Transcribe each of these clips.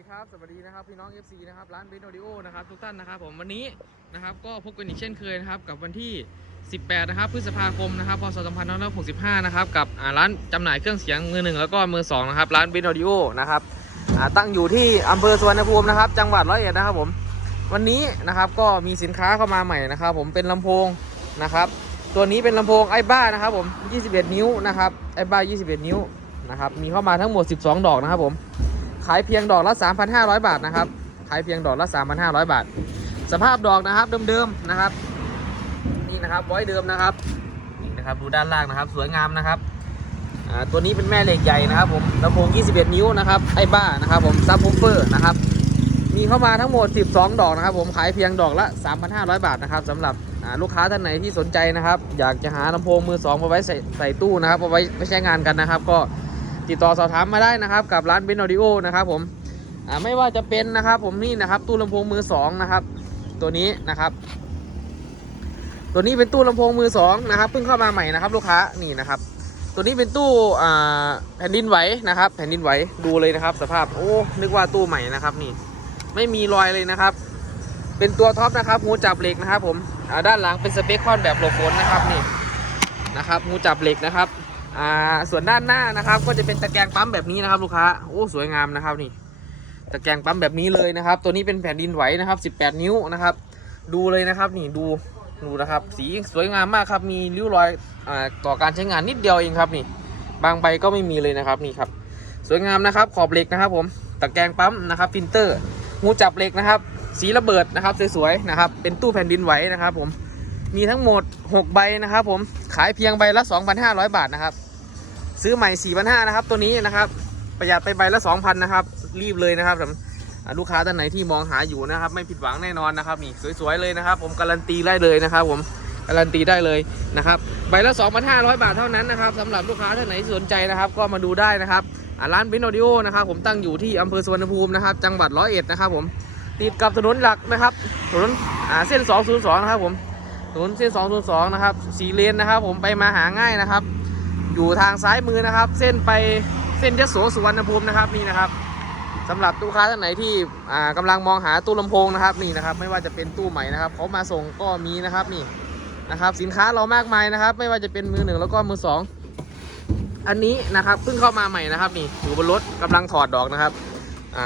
ดีครับ สวัสดีนะครับพี่น้อง FC นะครับร้านเบนโอดิโอนะครับทุกท่านนะครับ ผมวันนี้นะครับก็พบกันอีกเช่นเคยนะครับกับวันที่ 18 นะครับพฤษภาคมนะครับพศ2565 นะครับกับร้านจำหน่ายเครื่องเสียงมือหนึ่งแล้วก็มือสองนะครับร้านเบนโอดิโอนะครับตั้งอยู่ที่อำเภอสุวรรณภูมินะครับจังหวัดร้อยเอ็ดนะครับผมวันนี้นะครับก็มีสินค้าเข้ามาใหม่นะครับ ผมเป็นลำโพงนะครับ ตัวนี้เป็นลำโพงไอ้บ้านะครับผม 21 นิ้วนะครับไอ้บ้า 21 นิ้วนะครับมีเข้ามาทั้งหมด 12 ดอกนะครับผม ขายเพียงดอกละ 3,500 บาทนะครับ ขายเพียงดอกละ 3,500 บาท สภาพดอกนะครับเดิมๆนะครับ นี่นะครับไว้เดิมนะครับนี่นะครับดูด้านล่างนะครับ สวยงามนะครับอ่าตัวนี้เป็นแม่เหล็กใหญ่นะครับผมลำโพง 21 นิ้วนะครับไอ้บ้านะครับผมซับวูฟเฟอร์นะครับมีเข้ามาทั้งหมด 12 ดอกนะครับ ผมขายเพียงดอกละ 3,500 บาทนะครับสำหรับลูกค้าท่านไหนที่สนใจนะครับ อยากจะหาลำโพงมือสองมาไว้ใส่ใส่ตู้นะครับเอาไว้ไม่ใช้งานกันนะครับ ก็ ติดต่อสอบถามมาได้นะครับ กับร้านเบนออดิโอนะครับผมไม่ว่าจะเป็นนะครับ ผมนี่นะครับ ตู้ลำโพงมือสองนะครับ ตัวนี้นะครับ ตัวนี้เป็นตู้ลำโพงมือสองนะครับเพิ่งเข้ามาใหม่นะครับ ลูกค้านี่นะครับ ตัวนี้เป็นตู้แผ่นดินไหวนะครับ แผ่นดินไหวดูเลยนะครับ สภาพโอ้นึกว่าตู้ใหม่นะครับนี่ ไม่มีรอยเลยนะครับ เป็นตัวท็อปนะครับงูจับเหล็กนะครับ ผมด้านหลังเป็นสเปคคอนแบบหลบฝนนะครับนี่นะครับงูจับเหล็กนะครับ อ่าส่วนด้านหน้านะครับ ก็จะเป็นตะแกรงปั๊มแบบนี้นะครับ ลูกค้าโอ้สวยงามนะครับนี่ ตะแกรงปั๊มแบบนี้เลยนะครับ ตัวนี้เป็นแผ่นดินไหวนะครับ 18 นิ้วนะครับ ดูเลยนะครับนี่ดูดูนะครับ สีสวยงามมากครับ มีริ้วรอยอ่าต่อการใช้งานนิดเดียวเองครับนี่ บางใบก็ไม่มีเลยนะครับนี่ครับ สวยงามนะครับ ขอบเหล็กนะครับ ผมตะแกรงปั๊มนะครับฟิลเตอร์งูจับเหล็กนะครับ สีระเบิดนะครับสวยๆนะครับ เป็นตู้แผ่นดินไหวนะครับ ผมมีทั้งหมด 6 ใบนะครับ ผมขายเพียงใบละ 2,500 บาทนะครับ ซื้อใหม่4,500นะครับ ตัวนี้นะครับ ประหยัดไปใบละ 2,000 นะครับ รีบเลยนะครับสำอ่าลูกค้าท่านไหนที่มองหาอยู่นะครับ ไม่ผิดหวังแน่นอนนะครับนี่สวยๆเลยนะครับ ผมการันตีได้เลยนะครับ ผมการันตีได้เลยนะครับใบละ 2,500 บาทเท่านั้นนะครับสำหรับลูกค้าท่านไหนสนใจนะครับ ก็มาดูได้นะครับร้านบินออดิโอนะครับผมตั้งอยู่ที่อำเภอสุวรรณภูมินะครับจังหวัดร้อยเอ็ดนะครับ ผมติดกับถนนหลักนะครับถนนเส้น 202 นะครับผมถนนเส้น 202 นะครับสีเลนนะครับ ผมไปมาหาง่ายนะครับ อยู่ทางซ้ายมือนะครับ เส้นไปเส้นยโสสุวรรณภูมินะครับนี่นะครับสำหรับลูกค้าท่านไหนที่อ่ากำลังมองหาตู้ลำโพงนะครับนี่นะครับ ไม่ว่าจะเป็นตู้ใหม่นะครับเขามาส่งก็มีนะครับนี่นะครับ สินค้าเรามากมายนะครับ ไม่ว่าจะเป็นมือหนึ่งแล้วก็มือสองอันนี้นะครับเพิ่งเข้ามาใหม่นะครับนี่อยู่บนรถกำลังถอดดอกนะครับ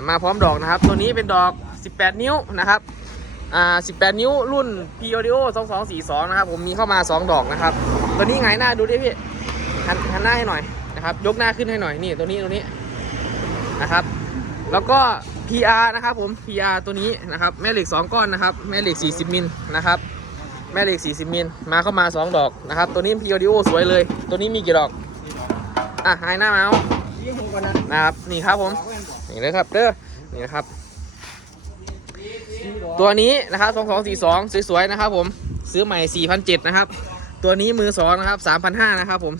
มาพร้อมดอกนะครับ ตัวนี้เป็นดอก 18 นิ้วนะครับอ่า18 นิ้วรุ่น P Audio 2242 นะครับ ผมมีเข้ามา 2 ดอกนะครับ ตัวนี้ไงายหน้าดูดิพี่ หันหันหน้าให้หน่อยนะครับ ยกหน้าขึ้นให้หน่อยนี่ตัวนี้ตัวนี้นะครับ แล้วก็ PR นะครับผม PR ตัวนี้นะครับ แม่เหล็ก 2 ก้อนนะครับ แม่เหล็ก 40 มิลนะครับ แม่เหล็ก 40 มิลมาเข้ามา 2 ดอกนะครับ ตัวนี้ P Audio สวยเลย ตัวนี้มีกี่ดอกอะหายหน้าเมาส์นะครับนี่ครับผมนี่เลยครับเด้อนี่นะครับ ตัวนี้นะครับ 2242 สวยๆนะครับผมซื้อใหม่ 4,700นะครับ ตัวนี้มือสองนะครับ3,500นะครับผม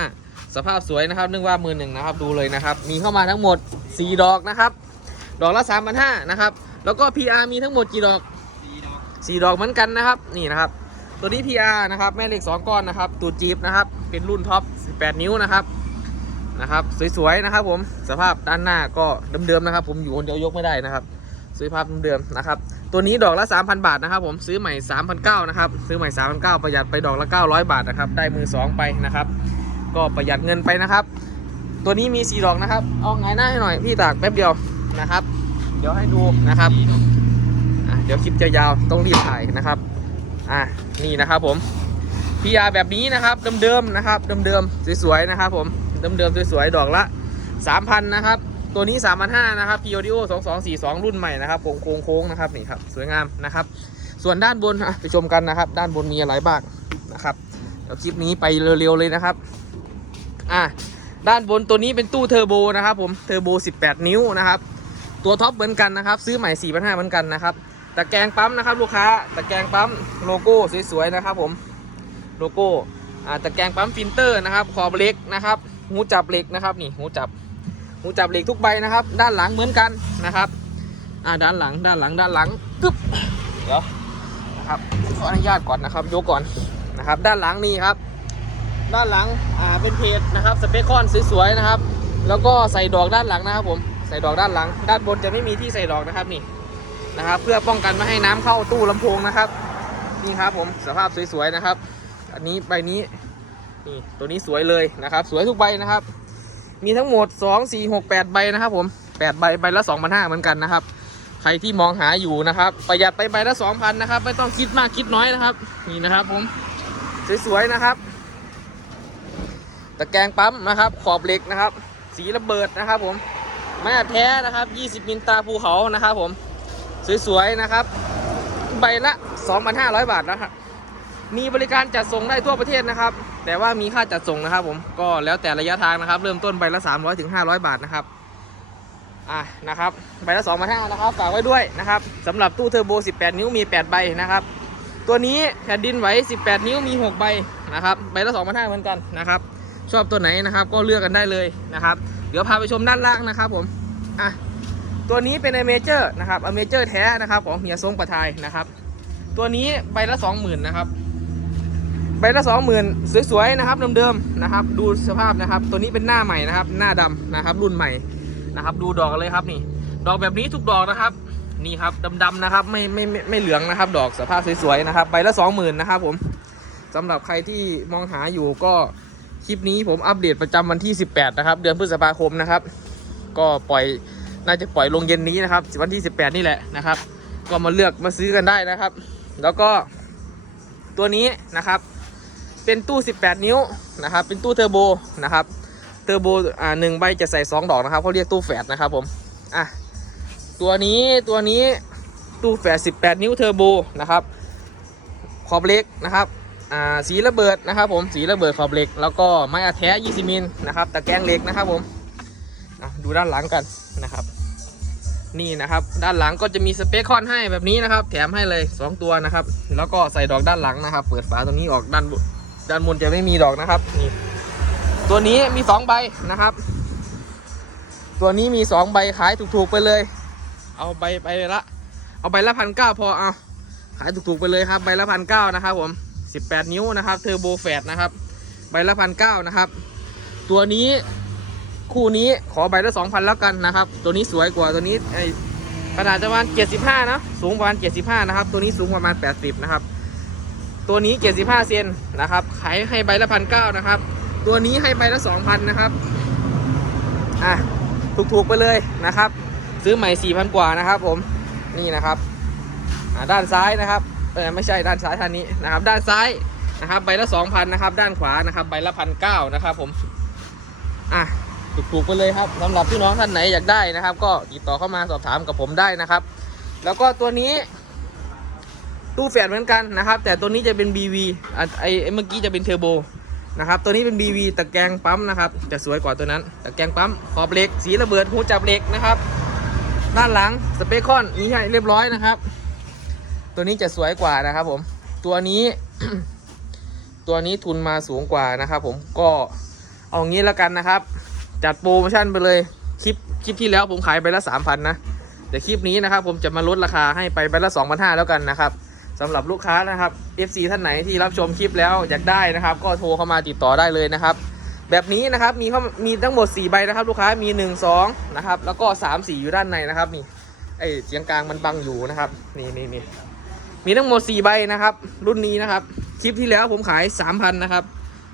3,500สภาพสวยนะครับนึกว่ามือหนึ่งนะครับดูเลยนะครับ มีเข้ามาทั้งหมด 4 ดอกนะครับ ดอกละ3,500นะครับ แล้วก็ PR มีทั้งหมดกี่ดอก 4 ดอกเหมือนกันนะครับ นี่นะครับ ตัวนี้ PR นะครับแม่เหล็ก 2 ก้อนนะครับ ตูดจี๊บนะครับ เป็นรุ่นท็อป 18 นิ้วนะครับนะครับ สวยๆนะครับผมสภาพด้านหน้าก็เดิมๆนะครับ ผมอยู่คนเดียวยกไม่ได้นะครับซื้อภาพเดิมๆนะครับ ตัวนี้ดอกละ 3,000 บาทนะครับผมซื้อใหม่3,900นะครับซื้อใหม่3,900ประหยัดไปดอกละ 900 บาทนะครับได้มือ 2 ไปนะครับ ก็ประหยัดเงินไปนะครับ ตัวนี้มี 4 ดอกนะครับเอาไงหน้าให้หน่อยพี่ตากแป๊บเดียวนะครับ เดี๋ยวให้ดูนะครับเดี๋ยวคลิปจะยาวต้องรีบถ่ายนะครับอะนี่นะครับผม PR แบบนี้นะครับเดิมๆนะครับเดิมๆสวยๆนะครับผมเดิมๆสวยๆดอกละ 3,000นะครับ ตัวนี้ 3,500นะครับ p o d i o 2242 รุ่นใหม่นะครับโค้งโค้งนะครับนี่ครับสวยงามนะครับ ส่วนด้านบนไปชมกันนะครับ ด้านบนมีอะไรบ้างนะครับเดี๋ยวคลิปนี้ไปเร็วๆเลยนะครับอะด้านบนตัวนี้เป็นตู้เทอร์โบนะครับผมเทอร์โบ 18 นิ้วนะครับ ตัวท็อปเหมือนกันนะครับ ซื้อใหม่4,500เหมือนกันนะครับตะแกรงปั๊มนะครับ ลูกค้าตะแกรงปั๊มโลโก้สวยๆนะครับผมโลโก้อ่าตะแกรงปั๊มฟิลเตอร์นะครับขอบเล็กนะครับหูจับเล็กนะครับนี่หูจับ หูจับเหล็กทุกใบนะครับ ด้านหลังเหมือนกันนะครับอ่าด้านหลังด้านหลังด้านหลังกึ๊บเดี๋ยวนะครับขออนุญาตก่อนนะครับยกก่อนนะครับ ด้านหลังนี่ครับ ด้านหลังอ่าเป็นเพจนะครับสเปคคอนสวยๆนะครับ แล้วก็ใส่ดอกด้านหลังนะครับผมใใส่ดอกด้านหลัง ด้านบนจะไม่มีที่ใส่ดอกนะครับนี่นะครับ เพื่อป้องกันไม่ให้น้ำเข้าตู้ลำโพงนะครับ นี่ครับผมสภาพสวยๆนะครับ อันนี้ใบนี้นี่ตัวนี้สวยเลยนะครับ สวยทุกใบนะครับ มีทั้งหมด 2 4 6 8 ใบนะครับผม8ใบใบละ2 5 0 0เหมือนกันนะครับ ใครที่มองหาอยู่นะครับ ประหยัดไปใบละ2,000นะครับไม่ต้องคิดมากคิดน้อยนะครับ นี่นะครับผมสวยๆนะครับ ตะแกรงปั๊มนะครับ ขอบเหล็กนะครับ สีระเบิดนะครับผมไม้อัดแท้นะครับ 20 มิลตาภูเขานะครับผมสวยๆนะครับ ใบละ 2,500 บาทนะครับมีบริการจัดส่งได้ทั่วประเทศนะครับ แต่ว่ามีค่าจัดส่งนะครับผมก็แล้วแต่ระยะทางนะครับ เริ่มต้นใบละ300ถึง500 บาทนะครับอะนะครับใบละ2,500นนะครับฝากไว้ด้วยนะครับสำหรับตู้เทอร์โบ 18 นิ้วมี 8 ใบนะครับตัวนี้แผ่นดินไหว18 นิ้วมี 6 ใบนะครับใบละ2,500เหมือนกันนะครับชอบตัวไหนนะครับก็เลือกกันได้เลยนะครับ เดี๋ยวพาไปชมด้านล่างนะครับผมอะตัวนี้เป็นอเมเจอร์นะครับอเมเจอร์แท้นะครับของเฮียทรงประทายนะครับตัวนี้ใบละ 20,000นะครับ ใบละสองหมื่นสวยๆนะครับเดิมๆนะครับ ดูสภาพนะครับ ตัวนี้เป็นหน้าใหม่นะครับ หน้าดำนะครับ รุ่นใหม่นะครับ ดูดอกเลยครับนี่ ดอกแบบนี้ทุกดอกนะครับนี่ครับดำๆนะครับไม่ไม่ไม่ไม่เหลืองนะครับ ดอกสภาพสวยๆนะครับใบละสองหมื่นนะครับผมสำหรับใครที่มองหาอยู่ก็คลิปนี้ผมอัปเดตประจำวันที่ 18 นะครับ เดือนพฤษภาคมนะครับ ก็ปล่อยน่าจะปล่อยลงเย็นนี้นะครับวันที่ 18 นี่แหละนะครับ ก็มาเลือกมาซื้อกันได้นะครับ แล้วก็ตัวนี้นะครับ เป็นตู้ 18 นิ้วนะครับ เป็นตู้เทอร์โบนะครับ เทอร์โบอ่าหนึ่งใบจะใส่ 2 ดอกนะครับเขาเรียกตู้แฝดนะครับผมอะตัวนี้ตัวนี้ตู้แฝด18 นิ้วเทอร์โบนะครับขอบเหล็กนะครับอ่าสีระเบิดนะครับผมสีระเบิดขอบเหล็ก แล้วก็ไม้อะแท้ 20 มิลนะครับตะแกรงเหล็กนะครับผมดูด้านหลังกันนะครับ นี่นะครับด้านหลังก็จะมีสเปคคอนให้แบบนี้นะครับ แถมให้เลย 2 ตัวนะครับ แล้วก็ใส่ดอกด้านหลังนะครับ เปิดฝาตรงนี้ออกด้านบน ด้านบนจะไม่มีดอกนะครับนี่ตัวนี้มีสองใบนะครับ ตัวนี้มีสองใบขายถูกๆไปเลย เอาใบไปละ เอาใบละพันเก้าพอเอาขายถูกๆไปเลยครับ ใบละพันเก้านะครับผมสิบแปดนิ้วนะครับเทอร์โบแฟดนะครับ ใบละพันเก้านะครับ ตัวนี้คู่นี้ขอใบละสองพันแล้วกันนะครับ ตัวนี้สวยกว่าตัวนี้ไอขนาดประมาณเจ็ดสิบห้านะสูงประมาณเจ็ดสิบห้านะครับ ตัวนี้สูงประมาณแปดสิบนะครับ ตัวนี้ 75 เซนนะครับ ขายให้ใบละพันเก้านะครับ ตัวนี้ให้ใบละ 2,000 นะครับ อะ ถูกๆไปเลยนะครับ ซื้อใหม่ 4,000 กว่านะครับ ผม นี่นะครับ อ่าด้านซ้ายนะครับ เออไม่ใช่ด้านซ้ายท่านนี้นะครับ ด้านซ้ายนะครับ ใบละ 2,000 นะครับ ด้านขวานะครับ ใบละพันเก้านะครับ ผม อะถูกๆไปเลยครับสำหรับพี่น้องท่านไหนอยากได้นะครับ ก็ติดต่อเข้ามาสอบถามกับผมได้นะครับ แล้วก็ตัวนี้ ตู้แฝดเหมือนกันนะครับ แต่ตัวนี้จะเป็น BV ไอไอเมื่อกี้จะเป็นเทอร์โบนะครับ ตัวนี้เป็น BV ตะแกรงปั๊มนะครับจะสวยกว่าตัวนั้นตะแกรงปั๊มขอบเหล็ก สีระเบิดหูจับเหล็กนะครับ ด้านหลังสเปคคอนมีให้เรียบร้อยนะครับ ตัวนี้จะสวยกว่านะครับผมตัวนี้ตัวนี้ทุนมาสูงกว่านะครับผมก็เอางี้แล้วกันนะครับ จัดโปรโมชั่นไปเลยคลิปคลิปที่แล้วผมขายไปละสามพันนะแต่คลิปนี้นะครับผมจะมาลดราคาให้ไปใบละสองพันห้าแล้วกันนะครับ สำหรับลูกค้านะครับ FC ท่านไหนที่รับชมคลิปแล้วอยากได้นะครับ ก็โทรเข้ามาติดต่อได้เลยนะครับ แบบนี้นะครับมีเขามีทั้งหมด 4 ใบนะครับ ลูกค้ามี 1 2นะครับแล้วก็ 3 4 อยู่ด้านในนะครับนี่ไอเสียงกลางมันบังอยู่นะครับ นี่นี่นี่มีทั้งหมด 4 ใบนะครับ รุ่นนี้นะครับ คลิปที่แล้วผมขาย 3,000นะครับ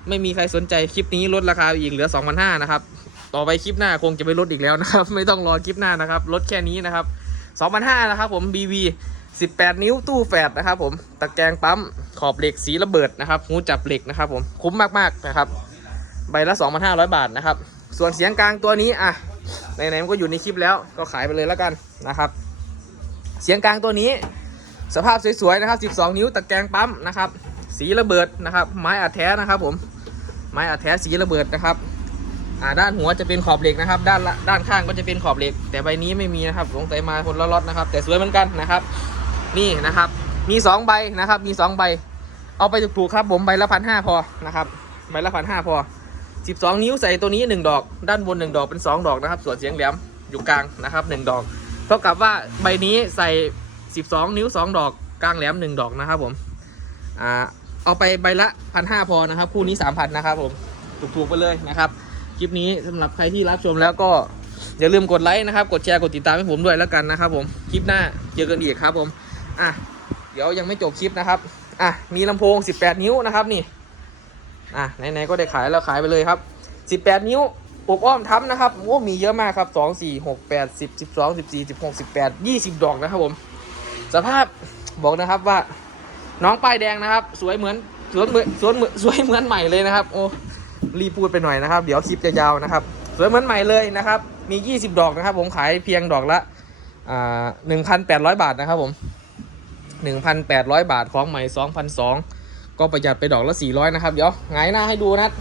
ไม่มีใครสนใจคลิปนี้ลดราคาอีกเหลือ 2,500นะครับต่อไปคลิปหน้าคงจะไม่ลดอีกแล้วนะครับ ไม่ต้องรอคลิปหน้านะครับลดแค่นี้นะครับ2,500นะครับผม BV 18 นิ้วตู้แฝดนะครับผมตะแกรงปั๊มขอบเหล็กสีระเบิดนะครับหูจับเหล็กนะครับผมคุ้มมากๆนะครับใบละ 2,500 บาทนะครับ ส่วนเสียงกลางตัวนี้อะไหนๆมันก็อยู่ในคลิปแล้วก็ขายไปเลยแล้วกันนะครับ เสียงกลางตัวนี้ สภาพสวยๆนะครับ 12 นิ้วตะแกรงปั๊มนะครับ สีระเบิดนะครับ ไม้อัดแท้นะครับผมไม้อัดแท้สีระเบิดนะครับอ่าด้านหัวจะเป็นขอบเหล็กนะครับ ด้านละด้านข้างก็จะเป็นขอบเหล็ก แต่ใบนี้ไม่มีนะครับสงสัยมาคนละล็อตนะครับ แต่สวยเหมือนกันนะครับ นี่นะครับ มี2ใบนะครับ มี2ใบ เอาไปถูกๆครับ ผมใบละพันห้าพอนะครับใบละพันห้าพอ12นิ้วใส่ตัวนี้1ดอก ด้านบน1ดอกเป็น2ดอกนะครับ ส่วนเสียงแหลมอยู่กลางนะครับ1ดอกเท่ากับว่าใบนี้ใส่12นิ้ว2ดอกกลางแหลม1ดอกนะครับผมอ่าเอาไปใบละพันห้าพอนะครับ คู่นี้3,000นะครับผมถูกๆไปเลยนะครับคลิปนี้สำหรับใครที่รับชมแล้วก็อย่าลืมกดไลค์นะครับ กดแชร์ กดติดตามให้ผมด้วยแล้วกันนะครับผม คลิปหน้าเจอกันอีกครับผม อะเดี๋ยวยังไม่จบคลิปนะครับอะมีลำโพง 18 นิ้วนะครับนี่อะไหนๆก็ได้ขายแล้วขายไปเลยครับ 18 นิ้วอบอ้อมทับนะครับโอ้มีเยอะมากครับ 2 4 6 8 10 12 14 16 18 20 ดอกนะครับผมสภาพบอกนะครับว่าน้องป้ายแดงนะครับ สวยเหมือนสวยเหมือนสวยเหมือนสวยเหมือนใหม่เลยนะครับ โอ้รีบพูดไปหน่อยนะครับ เดี๋ยวคลิปจะยาวนะครับ สวยเหมือนใหม่เลยนะครับ มี 20 ดอกนะครับ ผมขายเพียงดอกละอ่า1,800บาทนะครับผม 1,800 บาทของใหม่ 2,200 ก็ประหยัดไปดอกละ 400 นะครับ เดี๋ยวหงหน้าให้ดูนัด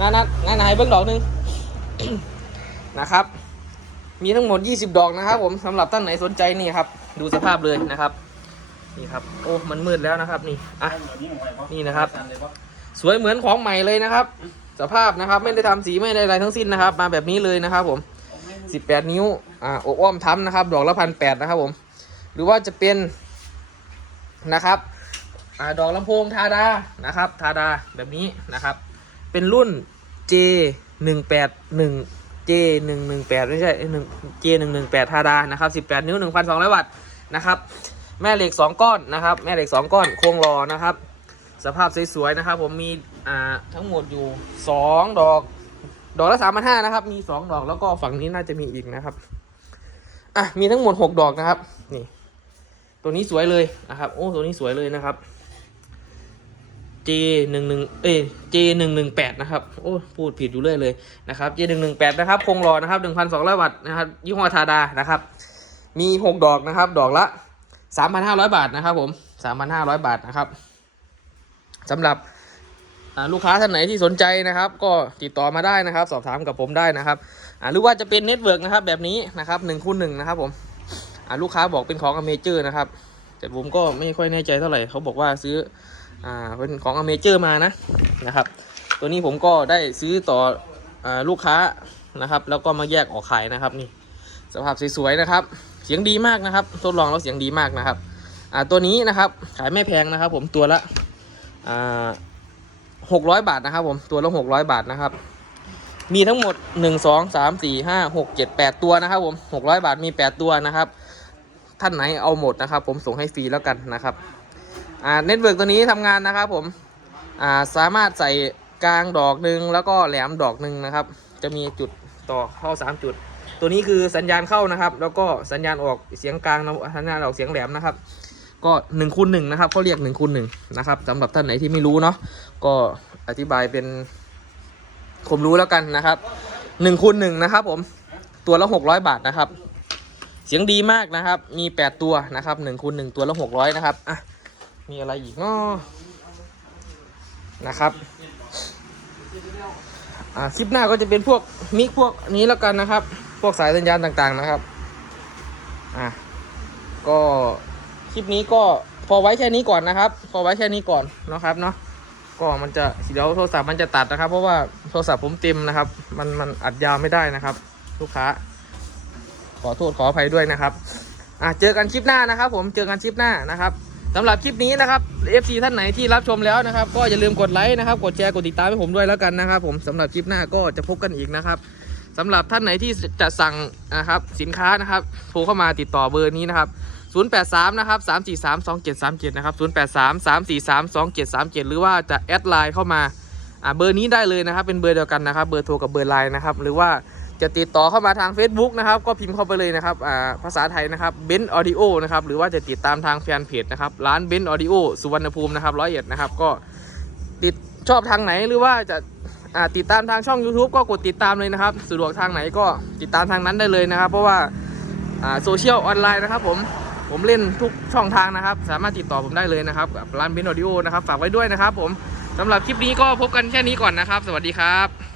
นัดนัดงายหน้าให้เบิ้งดอกหนึงนะครับ มีทั้งหมด 20 ดอกนะครับ ผมสำหรับท่านไหนสนใจนี่ครับ ดูสภาพเลยนะครับ นี่ครับ โอ้ มันมืดแล้วนะครับ นี่ อะ นี่นะครับ สวยเหมือนของใหม่เลยนะครับ สภาพนะครับ ไม่ได้ทำสีไม่ได้อะไรทั้งสิ้นนะครับ มาแบบนี้เลยนะครับ ผม 18 นิ้ว อ่าอกอ้อมท้ำนะครับ ดอกละพันแปดนะครับ ผม หรือว่าจะเป็น นะครับอดอกลำโพงทาดานะครับทาดาแบบนี้นะครับ เป็นรุ่น J 1 8 1 J 1 1 8ไม่ใช่1 J 1 1 8ทาดานะครับ18 นิ้ว 1,200 วัตต์นะครับแม่เหล็ก 2 ก้อนนะครับ แม่เหล็ก 2 ก้อนโครงรอนะครับ สภาพสวยๆนะครับ ผมมีอ่าทั้งหมดอยู่ 2 ดอก ดอกละ3 5 0 0นะครับ มี 2 ดอกแล้วก็ฝั่งนี้น่าจะมีอีกนะครับอะมีทั้งหมด 6 ดอกนะครับ ตัวนี้สวยเลยนะครับ โอ้ ตัวนี้สวยเลยนะครับ J หนึ่งหนึ่งเอ้ J หนึ่งหนึ่งแปดนะครับ โอ้ พูดผิดอยู่เรื่อยเลยนะครับ J หนึ่งหนึ่งแปดนะครับ คงหล่อนะครับหนึ่งพันสองร้อยวัตต์นะครับยี่ห้อทาดานะครับ มีหกดอกนะครับ ดอกละสามพันห้าร้อยบาทนะครับ ผมสามพันห้าร้อยบาทนะครับสำหรับลูกค้าท่านไหนที่สนใจนะครับ ก็ติดต่อมาได้นะครับ สอบถามกับผมได้นะครับหรือว่าจะเป็นเน็ตเวิร์กนะครับ แบบนี้นะครับหนึ่งคูณหนึ่งนะครับผม อ่าลูกค้าบอกเป็นของอเมเจอร์นะครับ แต่ผมก็ไม่ค่อยแน่ใจเท่าไหร่เขาบอกว่าซื้ออ่าเป็นของอเมเจอร์มานะนะครับ ตัวนี้ผมก็ได้ซื้อต่ออาลูกค้านะครับ แล้วก็มาแยกออกขายนะครับนี่สภาพสวยๆนะครับ เสียงดีมากนะครับ ทดลองแล้วเสียงดีมากนะครับอ่าตัวนี้นะครับขายไม่แพงนะครับ ผมตัวละอ่าหกร้อยบาทนะครับ ผมตัวละหกร้อยบาทนะครับมีทั้งหมดหนึ่งสองสามสี่ห้าหกเจ็ดแปดตัวนะครับผมหกร้อยบาทมีแปดตัวนะครับ ท่านไหนเอาหมดนะครับ ผมส่งให้ฟรีแล้วกันนะครับอ่าเน็ตเวิร์กตัวนี้ทำงานนะครับผมอ่าสามารถใส่กลางดอกหนึ่งแล้วก็แหลมดอกหนึ่งนะครับ จะมีจุดต่อเข้า 3 จุด ตัวนี้คือสัญญาณเข้านะครับ แล้วก็สัญญาณออกเสียงกลางนะสัญญาณออกเสียงแหลมนะครับ ก็1คูณหนะครับเขาเรียก1คูณหนะครับสำหรับท่านไหนที่ไม่รู้เนาะก็อธิบายเป็นผมรู้แล้วกันนะครับ1คูณหนะครับผมตัวละ600 บาทนะครับ เสียงดีมากนะครับ มี 8 ตัวนะครับ1คูณ1ตัวละ600 นะครับอะมีอะไรอีกเนาะนะครับอ่าคลิปหน้าก็จะเป็นพวกมิกพวกนี้แล้วกันนะครับ พวกสายสัญญาณต่างๆนะครับอะก็คลิปนี้ก็พอไว้แค่นี้ก่อนนะครับ พอไว้แค่นี้ก่อนนะครับเนาะก็มันจะเดี๋ยวโทรศัพท์มันจะตัดนะครับ เพราะว่าโทรศัพท์ผมเต็มนะครับ มันมันอัดยาวไม่ได้นะครับ ลูกค้า อโทษขออภัยด้วยนะครับอะเจอกันคลิปหน้านะครับ ผมเจอกันคลิปหน้านะครับสำหรับคลิปนี้นะครับ FC ท่านไหนที่รับชมแล้วนะครับ ก็อย่าลืมกดไลค์นะครับกดแชร์กดติดตามให้ผมด้วยแล้วกันนะครับ ผมสำหรับคลิปหน้าก็จะพบกันอีกนะครับสำหรับท่านไหนที่จะสั่งนะครับสินค้านะครับโทรเข้ามาติดต่อเบอร์นี้นะครับ 083 นะครับ 343 2737 นะครับ 083 343 2737 หรือว่าจะแอดไลน์เข้ามาอ่าเบอร์นี้ได้เลยนะครับ เป็นเบอร์เดียวกันนะครับ เบอร์โทรกับเบอร์ไลน์นะครับ หรือว่า จะติดต่อเข้ามาทาง Facebook นะครับก็พิมพ์เข้าไปเลยนะครับภาษาไทยนะครับเบนซ์ออดิโอนะครับหรือว่าจะติดตามทางแฟนเพจนะครับร้านเบนซ์ออดิโอสุวรรณภูมินะครับร้อยเอ็ดนะครับก็ติดชอบทางไหนหรือว่าจะาติดตามทางช่อง YouTube ก็กดติดตามเลยนะครับสะดวกทางไหนก็ติดตามทางนั้นได้เลยนะครับ เพราะว่าอ่าโซเชียลออนไลน์นะครับผมผมเล่นทุกช่องทางนะครับ สามารถติดต่อผมได้เลยนะครับกับร้านเบนซ์ออดิโอนะครับฝากไว้ด้วยนะครับผมสำหรับคลิปนี้ก็พบกันแค่นี้ก่อนนะครับ สวัสดีครับ